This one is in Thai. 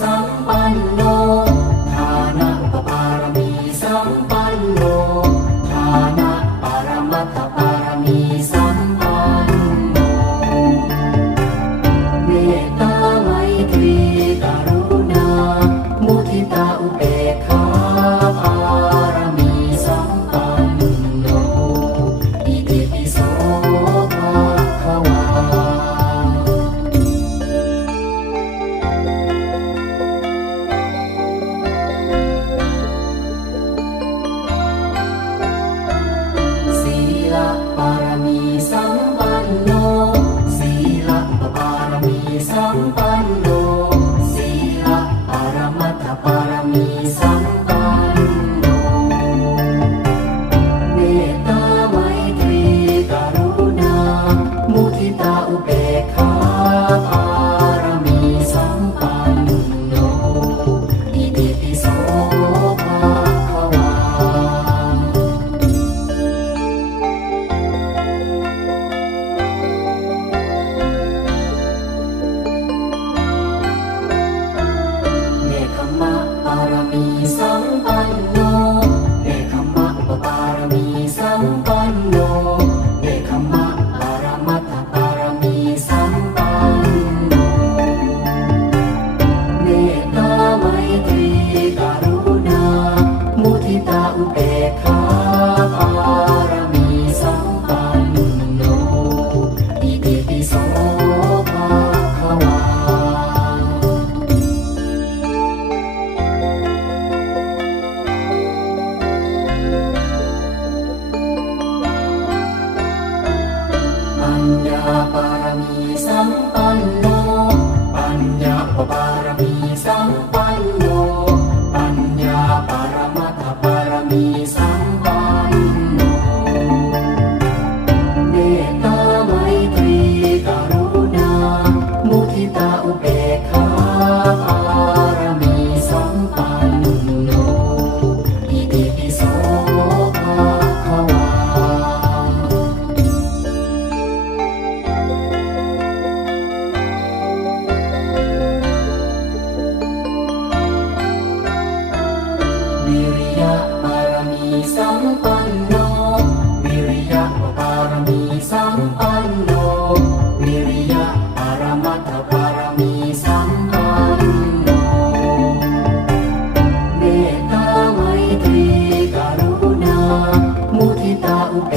สัมาปารมีสัง วิริยะบารมีสัมปันโน วิริยะบารมีสัมปันโน วิริยะปารมัตถบารมีสัมปันโน เมตาไมตรีกรุณา มุทิตาอุเ